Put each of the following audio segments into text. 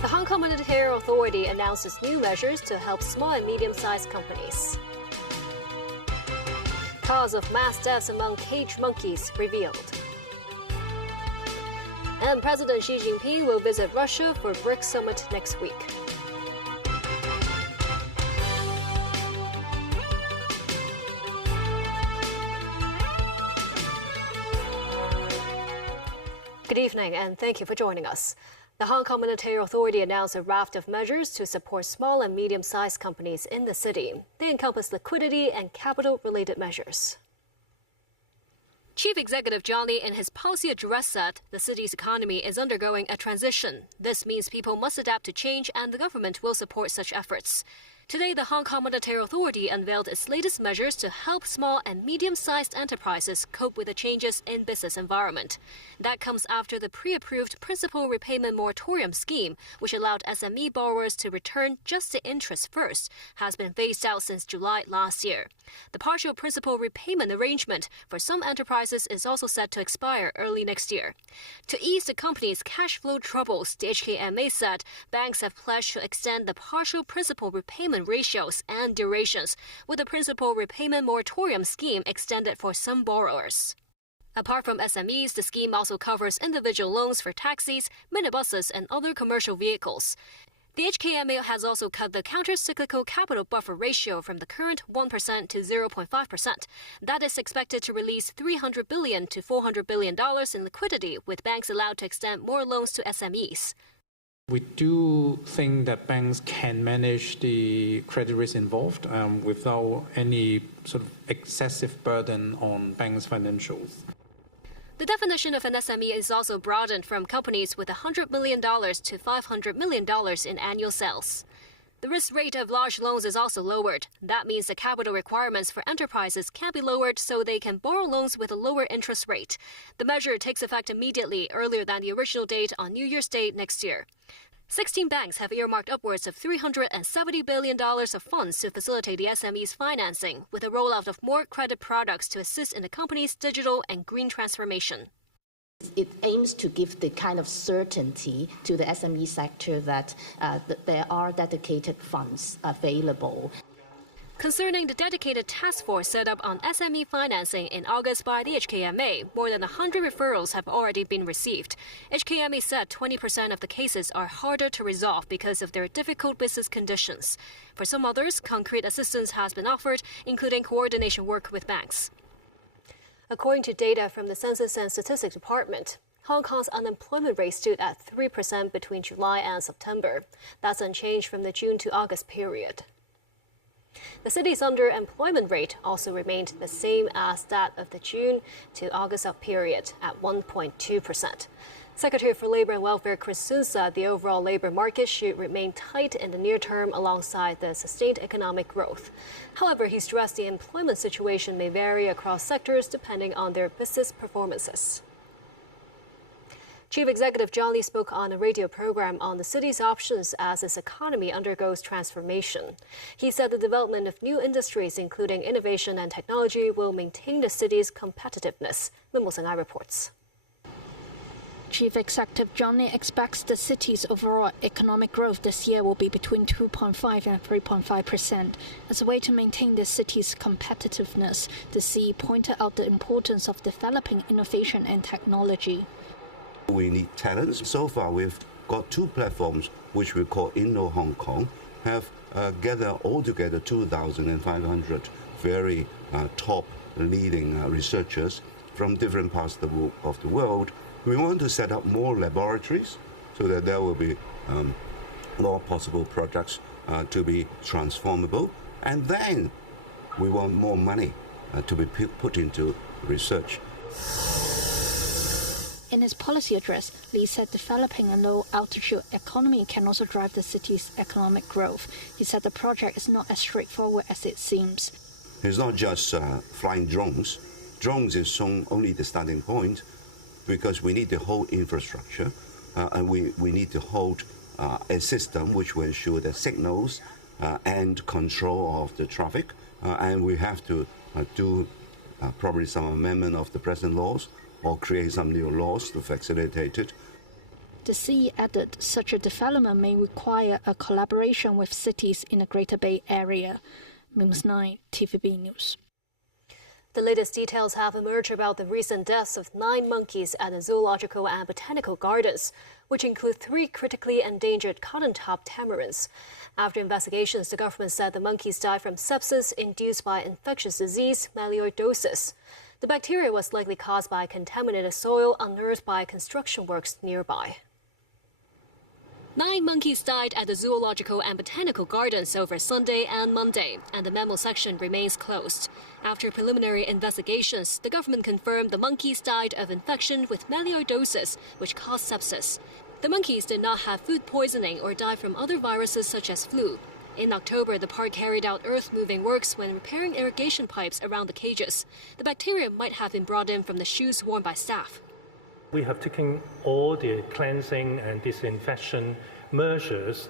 The Hong Kong Monetary Authority announces new measures to help small and medium-sized companies. Cause of mass deaths among cage monkeys revealed. And President Xi Jinping will visit Russia for BRICS summit next week. Good evening, and thank you for joining us. The Hong Kong Monetary Authority announced a raft of measures to support small and medium-sized companies in the city. They encompass liquidity and capital-related measures. Chief Executive John Lee in his policy address said the city's economy is undergoing a transition. This means people must adapt to change, and the government will support such efforts. Today, the Hong Kong Monetary Authority unveiled its latest measures to help small and medium-sized enterprises cope with the changes in business environment. That comes after the pre-approved principal repayment moratorium scheme, which allowed SME borrowers to return just the interest first, has been phased out since July last year. The partial principal repayment arrangement for some enterprises is also set to expire early next year. To ease the company's cash flow troubles, the HKMA said banks have pledged to extend the partial principal repayment ratios and durations, with the principal repayment moratorium scheme extended for some borrowers. Apart from SMEs, the scheme also covers individual loans for taxis, minibuses, and other commercial vehicles. The HKMA has also cut the counter-cyclical capital buffer ratio from the current 1% to 0.5%. That is expected to release $300 billion to $400 billion in liquidity, with banks allowed to extend more loans to SMEs. We do think that banks can manage the credit risk involved without any sort of excessive burden on banks' financials. The definition of an SME is also broadened from companies with $100 million to $500 million in annual sales. The risk rate of large loans is also lowered. That means the capital requirements for enterprises can be lowered so they can borrow loans with a lower interest rate. The measure takes effect immediately, earlier than the original date on New Year's Day next year. 16 banks have earmarked upwards of $370 billion of funds to facilitate the SME's financing, with a rollout of more credit products to assist in the company's digital and green transformation. It aims to give the kind of certainty to the SME sector that there are dedicated funds available. Concerning the dedicated task force set up on SME financing in August by the HKMA, more than 100 referrals have already been received. HKMA said 20% of the cases are harder to resolve because of their difficult business conditions. For some others, concrete assistance has been offered, including coordination work with banks. According to data from the Census and Statistics Department, Hong Kong's unemployment rate stood at 3% between July and September. That's unchanged from the June to August period. The city's underemployment rate also remained the same as that of the June to August period at 1.2%. Secretary for Labour and Welfare Chris Soon said the overall labour market should remain tight in the near term alongside the sustained economic growth. However, he stressed the employment situation may vary across sectors depending on their business performances. Chief Executive John Lee spoke on a radio program on the city's options as its economy undergoes transformation. He said the development of new industries, including innovation and technology, will maintain the city's competitiveness. Min Mo-Seng reports. Chief Executive John Lee expects the city's overall economic growth this year will be between 2.5% and 3.5%. As a way to maintain the city's competitiveness, the CEO pointed out the importance of developing innovation and technology. We need talents. So far, we've got two platforms, which we call Inno Hong Kong, have gathered altogether 2,500 very top leading researchers from different parts of the world. We want to set up more laboratories so that there will be more possible products to be transformable. And then we want more money to be put into research. In his policy address, Lee said developing a low-altitude economy can also drive the city's economic growth. He said the project is not as straightforward as it seems. It's not just flying drones. Drones is only the starting point, because we need the whole infrastructure, and we need to hold a system which will ensure the signals and control of the traffic, and we have to do probably some amendment of the present laws or create some new laws to facilitate it. The CE added such a development may require a collaboration with cities in the Greater Bay Area. News 9, TVB News. The latest details have emerged about the recent deaths of 9 monkeys at the Zoological and Botanical Gardens, which include 3 critically endangered cotton-top tamarins. After investigations, the government said the monkeys died from sepsis induced by infectious disease melioidosis. The bacteria was likely caused by contaminated soil unearthed by construction works nearby. 9 monkeys died at the Zoological and Botanical Gardens over Sunday and Monday, and the mammal section remains closed. After preliminary investigations, the government confirmed the monkeys died of infection with melioidosis, which caused sepsis. The monkeys did not have food poisoning or die from other viruses such as flu. In October, the park carried out earth-moving works when repairing irrigation pipes around the cages. The bacteria might have been brought in from the shoes worn by staff. We have taken all the cleansing and disinfection measures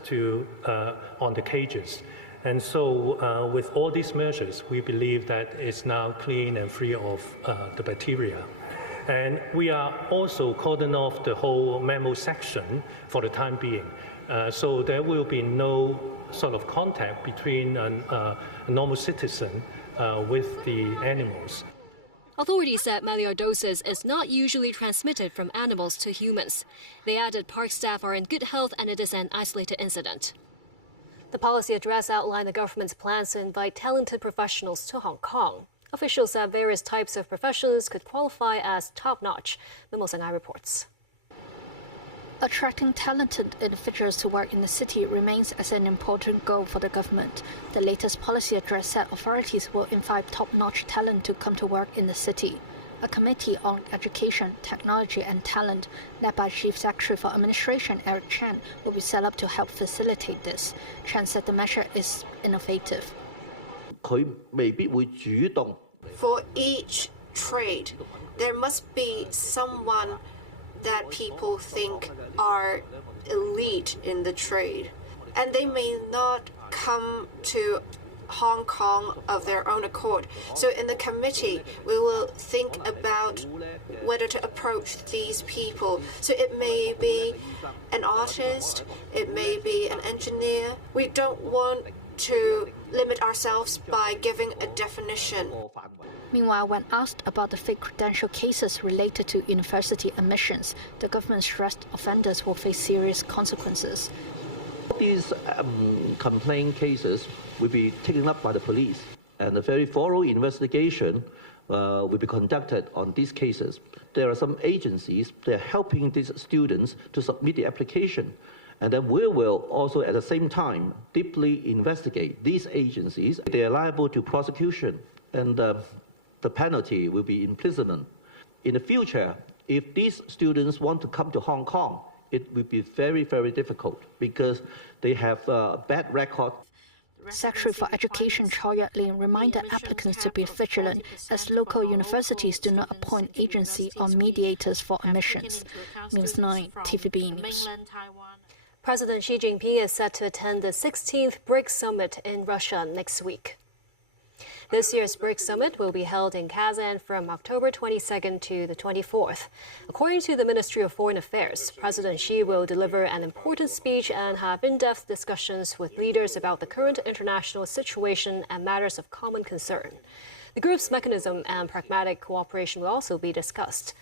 on the cages. And so with all these measures, we believe that it's now clean and free of the bacteria. And we are also cordon off the whole mammal section for the time being. So there will be no sort of contact between a normal citizen with the animals. Authorities said melioidosis is not usually transmitted from animals to humans. They added park staff are in good health and it is an isolated incident. The policy address outlined the government's plans to invite talented professionals to Hong Kong. Officials said various types of professions could qualify as top-notch. Memo Sangai reports. Attracting talented individuals to work in the city remains as an important goal for the government. The latest policy address said authorities will invite top-notch talent to come to work in the city. A committee on education, technology and talent, led by Chief Secretary for Administration Eric Chen, will be set up to help facilitate this. Chen said the measure is innovative. For each trade, there must be someone that people think are elite in the trade. And they may not come to Hong Kong of their own accord. So in the committee, we will think about whether to approach these people. So it may be an artist, it may be an engineer. We don't want to limit ourselves by giving a definition. Meanwhile, when asked about the fake credential cases related to university admissions, the government stressed offenders will face serious consequences. These complaint cases will be taken up by the police, and a very thorough investigation will be conducted on these cases. There are some agencies that are helping these students to submit the application, and then we will also at the same time deeply investigate these agencies. They are liable to prosecution, and the penalty will be imprisonment. In the future, if these students want to come to Hong Kong, it will be very, very difficult because they have a bad record. Secretary for Education Chow Yat-lin reminded applicants to be vigilant as local universities do not appoint agency or mediators for admissions. News 9, TVB News. President Xi Jinping is set to attend the 16th BRICS Summit in Russia next week. This year's BRICS Summit will be held in Kazan from October 22nd to the 24th. According to the Ministry of Foreign Affairs, President Xi will deliver an important speech and have in-depth discussions with leaders about the current international situation and matters of common concern. The group's mechanism and pragmatic cooperation will also be discussed.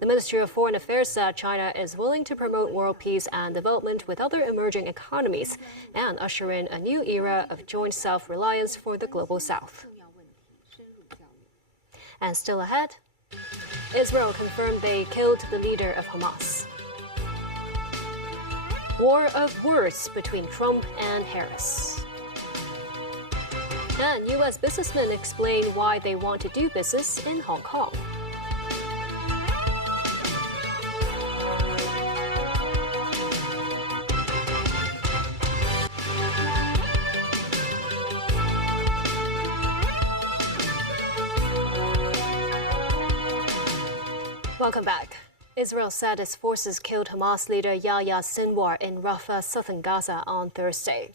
The Ministry of Foreign Affairs said China is willing to promote world peace and development with other emerging economies and usher in a new era of joint self-reliance for the global south. And still ahead, Israel confirmed they killed the leader of Hamas. War of words between Trump and Harris. And U.S. businessmen explain why they want to do business in Hong Kong. Welcome back. Israel said its forces killed Hamas leader Yahya Sinwar in Rafah, southern Gaza on Thursday.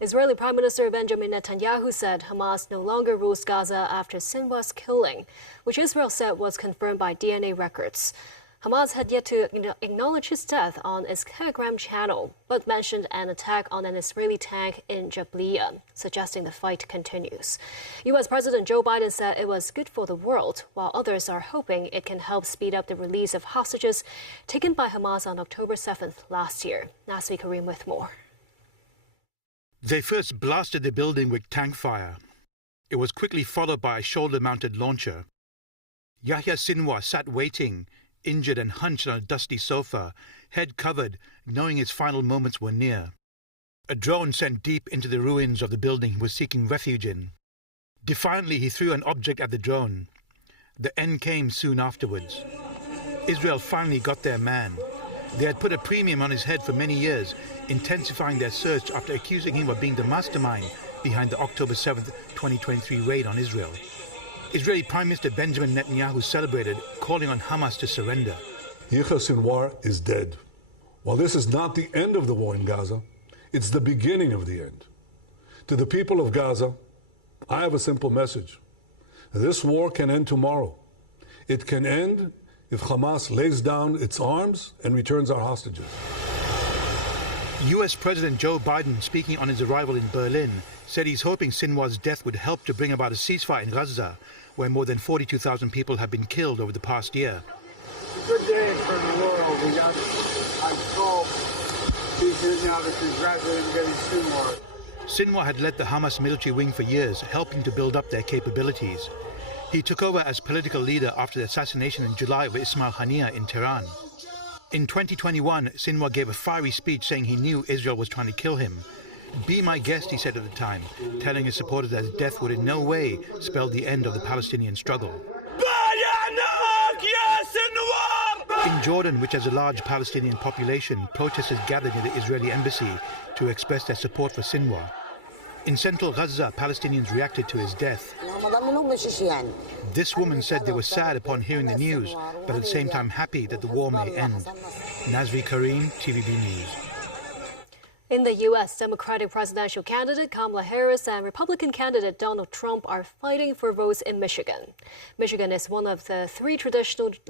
Israeli Prime Minister Benjamin Netanyahu said Hamas no longer rules Gaza after Sinwar's killing, which Israel said was confirmed by DNA records. Hamas had yet to acknowledge his death on its Telegram channel, but mentioned an attack on an Israeli tank in Jabalia, suggesting the fight continues. U.S. President Joe Biden said it was good for the world, while others are hoping it can help speed up the release of hostages taken by Hamas on October 7th last year. Nasvi Karim with more. They first blasted the building with tank fire. It was quickly followed by a shoulder-mounted launcher. Yahya Sinwar sat waiting, injured and hunched on a dusty sofa, head covered, knowing his final moments were near. A drone sent deep into the ruins of the building he was seeking refuge in. Defiantly, he threw an object at the drone. The end came soon afterwards. Israel finally got their man. They had put a premium on his head for many years, intensifying their search after accusing him of being the mastermind behind the October 7th, 2023 raid on Israel. Israeli Prime Minister Benjamin Netanyahu celebrated, calling on Hamas to surrender. Yahya Sinwar is dead. While this is not the end of the war in Gaza, it's the beginning of the end. To the people of Gaza, I have a simple message. This war can end tomorrow. It can end if Hamas lays down its arms and returns our hostages. U.S. President Joe Biden, speaking on his arrival in Berlin, said he's hoping Sinwar's death would help to bring about a ceasefire in Gaza, where more than 42,000 people have been killed over the past year. It's a good day for the world. I'm so pleased now to congratulate him getting Sinwar. Sinwar had led the Hamas military wing for years, helping to build up their capabilities. He took over as political leader after the assassination in July of Ismail Haniyeh in Tehran. In 2021, Sinwar gave a fiery speech saying he knew Israel was trying to kill him. "Be my guest," he said at the time, telling his supporters that his death would in no way spell the end of the Palestinian struggle. In Jordan, which has a large Palestinian population, protesters gathered near the Israeli embassy to express their support for Sinwar. In central Gaza, Palestinians reacted to his death. This woman said they were sad upon hearing the news, but at the same time happy that the war may end. Nasvi Karim, TVB News. In the U.S., Democratic presidential candidate Kamala Harris and Republican candidate Donald Trump are fighting for votes in Michigan. Michigan is one of the three traditionally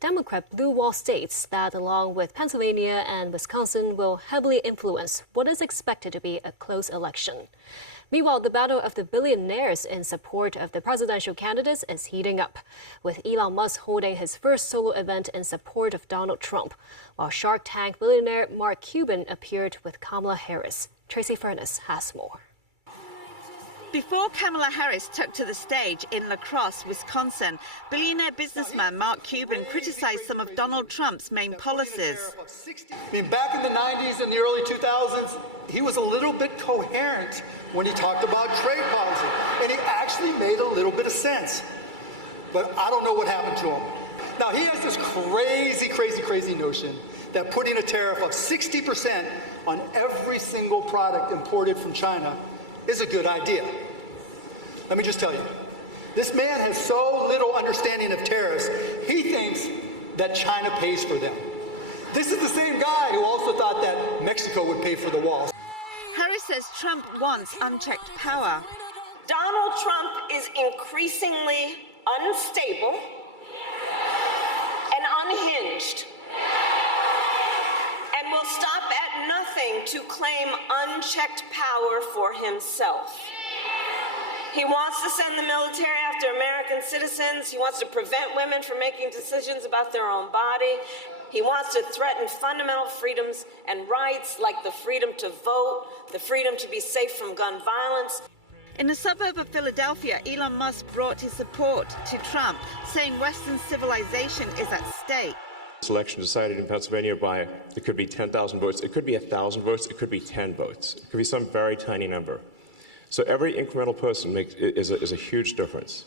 Democrat blue wall states that, along with Pennsylvania and Wisconsin, will heavily influence what is expected to be a close election. Meanwhile, the battle of the billionaires in support of the presidential candidates is heating up, with Elon Musk holding his first solo event in support of Donald Trump, while Shark Tank billionaire Mark Cuban appeared with Kamala Harris. Tracy Furness has more. Before Kamala Harris took to the stage in La Crosse, Wisconsin, billionaire businessman Mark Cuban criticized some of Donald Trump's main policies. I mean, back in the 90s and the early 2000s, he was a little bit coherent when he talked about trade policy, and he actually made a little bit of sense. But I don't know what happened to him. Now, he has this crazy notion that putting a tariff of 60% on every single product imported from China is a good idea. Let me just tell you, this man has so little understanding of tariffs, he thinks that China pays for them. This is the same guy who also thought that Mexico would pay for the walls. Harris says Trump wants unchecked power. Donald Trump is increasingly unstable and unhinged, and will stop at nothing to claim unchecked power for himself. He wants to send the military after American citizens. He wants to prevent women from making decisions about their own body. He wants to threaten fundamental freedoms and rights like the freedom to vote, the freedom to be safe from gun violence. In a suburb of Philadelphia, Elon Musk brought his support to Trump, saying Western civilization is at stake. This election decided in Pennsylvania by, it could be 10,000 votes, it could be 1,000 votes, it could be 10 votes. It could be some very tiny number. So every incremental person is a huge difference.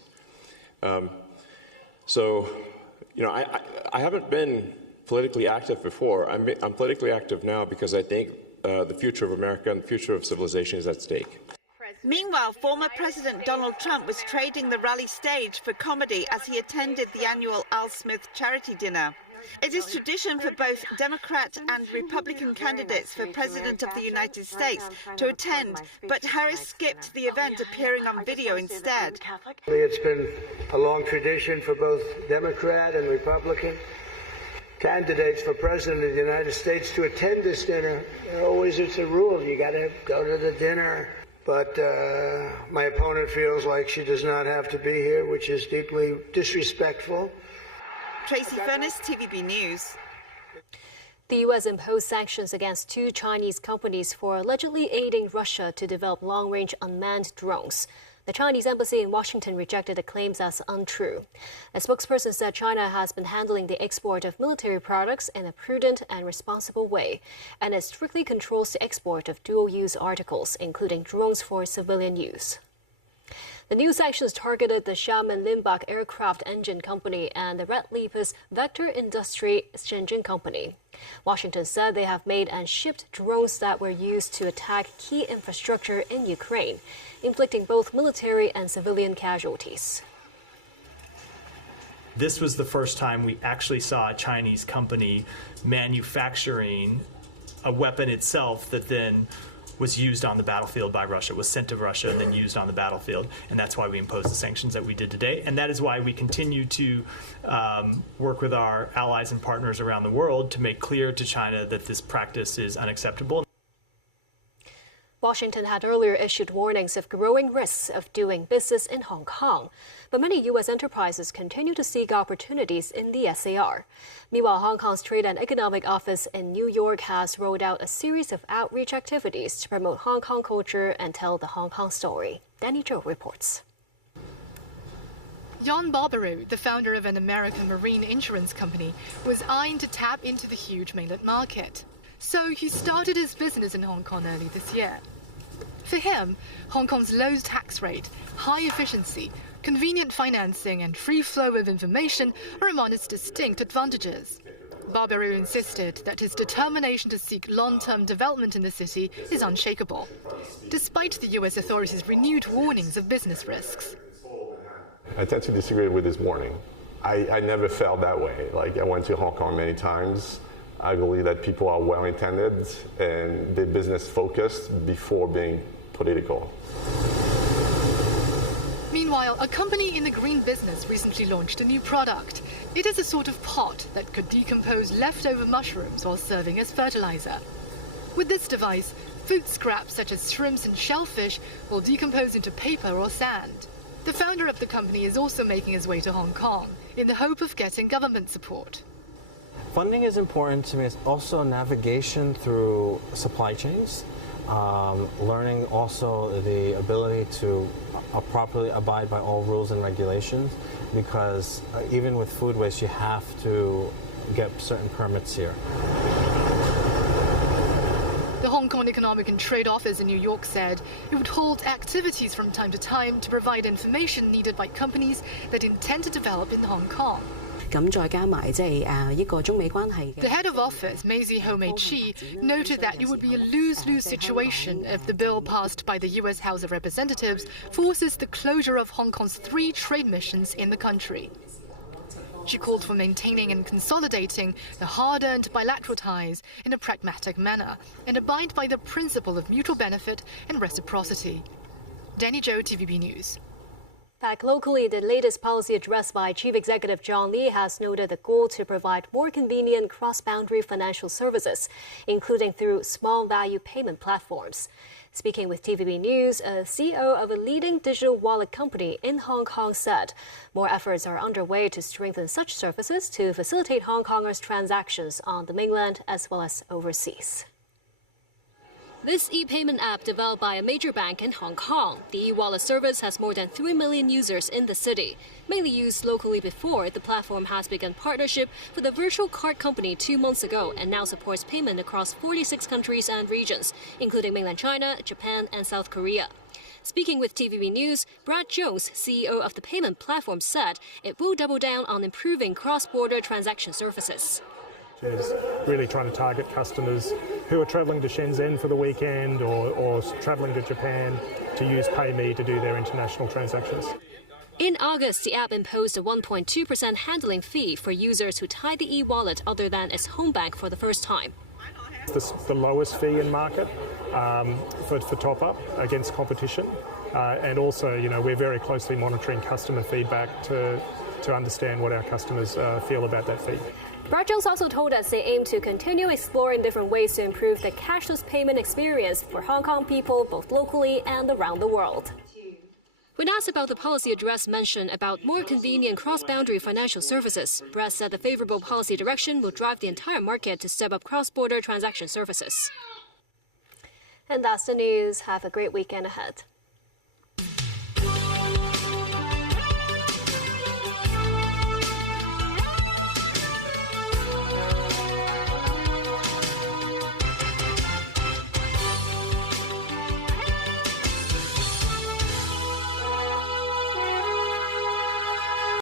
So, you know, I haven't been politically active before. I'm politically active now because I think the future of America and the future of civilization is at stake. Meanwhile, former President Donald Trump was trading the rally stage for comedy as he attended the annual Al Smith charity dinner. It is tradition for both Democrat and Republican candidates for President of the United States to attend, but Harris skipped the event, appearing on video instead. It's been a long tradition for both Democrat and Republican candidates for President of the United States to attend this dinner. It's a rule. You got to go to the dinner. But my opponent feels like she does not have to be here, which is deeply disrespectful. Tracy Furness, TVB News. The U.S. imposed sanctions against 2 Chinese companies for allegedly aiding Russia to develop long-range unmanned drones. The Chinese embassy in Washington rejected the claims as untrue. A spokesperson said China has been handling the export of military products in a prudent and responsible way, and it strictly controls the export of dual-use articles, including drones for civilian use. The new sanctions targeted the Xiamen Limbach Aircraft Engine Company and the Red Lepus Vector Industry Shenzhen Company. Washington said they have made and shipped drones that were used to attack key infrastructure in Ukraine, inflicting both military and civilian casualties. This was the first time we actually saw a Chinese company manufacturing a weapon itself that then was used on the battlefield by Russia, was sent to Russia and then used on the battlefield. And that's why we imposed the sanctions that we did today. And that is why we continue to work with our allies and partners around the world to make clear to China that this practice is unacceptable. Washington had earlier issued warnings of growing risks of doing business in Hong Kong, but many U.S. enterprises continue to seek opportunities in the SAR. Meanwhile, Hong Kong's Trade and Economic Office in New York has rolled out a series of outreach activities to promote Hong Kong culture and tell the Hong Kong story. Danny Zhou reports. Jan Barbaroux, the founder of an American marine insurance company, was eyeing to tap into the huge mainland market. So he started his business in Hong Kong early this year. For him, Hong Kong's low tax rate, high efficiency, convenient financing and free flow of information are among its distinct advantages. Barbaroux insisted that his determination to seek long-term development in the city is unshakable, despite the U.S. authorities' renewed warnings of business risks. I tend to disagree with this warning. I never felt that way. I went to Hong Kong many times. I believe that people are well-intended and they're business-focused before being political. Meanwhile, a company in the green business recently launched a new product. It is a sort of pot that could decompose leftover mushrooms while serving as fertilizer. With this device, food scraps such as shrimps and shellfish will decompose into paper or sand. The founder of the company is also making his way to Hong Kong in the hope of getting government support. Funding is important to me. It's also navigation through supply chains, learning also the ability to properly abide by all rules and regulations, because even with food waste, you have to get certain permits here. The Hong Kong Economic and Trade Office in New York said it would hold activities from time to time to provide information needed by companies that intend to develop in Hong Kong. The head of office, Maisie Ho-Mei-Chi, noted that it would be a lose-lose situation if the bill passed by the U.S. House of Representatives forces the closure of Hong Kong's 3 trade missions in the country. She called for maintaining and consolidating the hard-earned bilateral ties in a pragmatic manner and abide by the principle of mutual benefit and reciprocity. Danny Zhou, TVB News. Back locally, the latest policy address by Chief Executive John Lee has noted the goal to provide more convenient cross-boundary financial services, including through small-value payment platforms. Speaking with TVB News, a CEO of a leading digital wallet company in Hong Kong said more efforts are underway to strengthen such services to facilitate Hong Kongers' transactions on the mainland as well as overseas. This e-payment app developed by a major bank in Hong Kong. The e-wallet service has more than 3 million users in the city. Mainly used locally before, the platform has begun partnership with a virtual card company 2 months ago and now supports payment across 46 countries and regions, including mainland China, Japan, and South Korea. Speaking with TVB News, Brad Jones, CEO of the payment platform, said it will double down on improving cross-border transaction services. Is really trying to target customers who are travelling to Shenzhen for the weekend or travelling to Japan to use PayMe to do their international transactions. In August, the app imposed a 1.2% handling fee for users who tie the e-wallet other than its home bank for the first time. This is the lowest fee in market for top-up against competition. And also, we're very closely monitoring customer feedback to understand what our customers feel about that fee. Brad Jones also told us they aim to continue exploring different ways to improve the cashless payment experience for Hong Kong people, both locally and around the world. When asked about the policy address mentioned about more convenient cross-boundary financial services, Brad said the favorable policy direction will drive the entire market to step up cross-border transaction services. And that's the news. Have a great weekend ahead.